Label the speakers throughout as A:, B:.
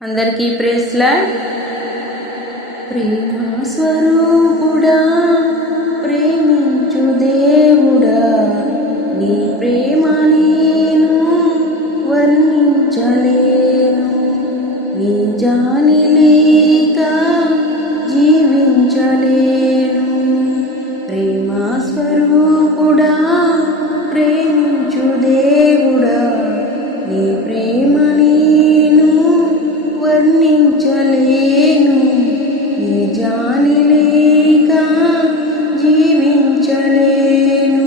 A: అందరికీ ప్రేస్లా ప్రేమ స్వరూపుడా ప్రేమించు దేవుడా నీ ప్రేమ నేను వర్ణించలేను. నీ జానిలే గాలి లేక జీవించలేను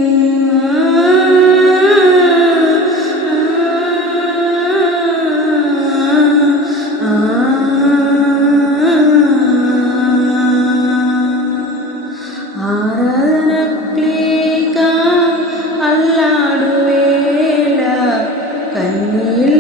A: ఆరాధనక్లేక అల్లాడు వేళ కన్నీళ్ళ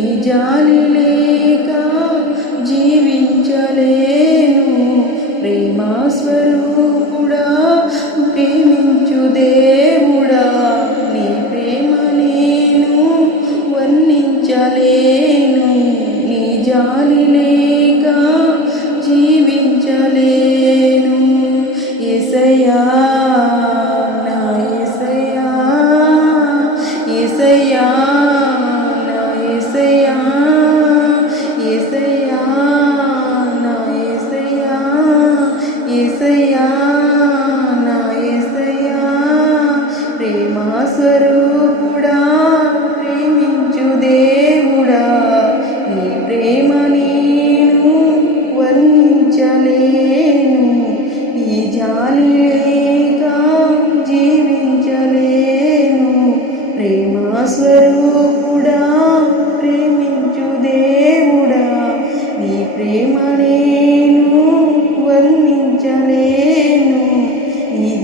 A: జాలి లేక జీవించలేను ప్రేమాస్వరూపుడా ప్రేమించు దేవుడా. నీ ప్రేమ నేను వర్ణించలేను. నీ జాలి లేక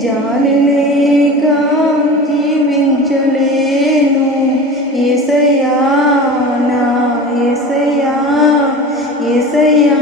A: జాలి లేక జీవించలేను ఏసయానా ఏసయా ఏసయా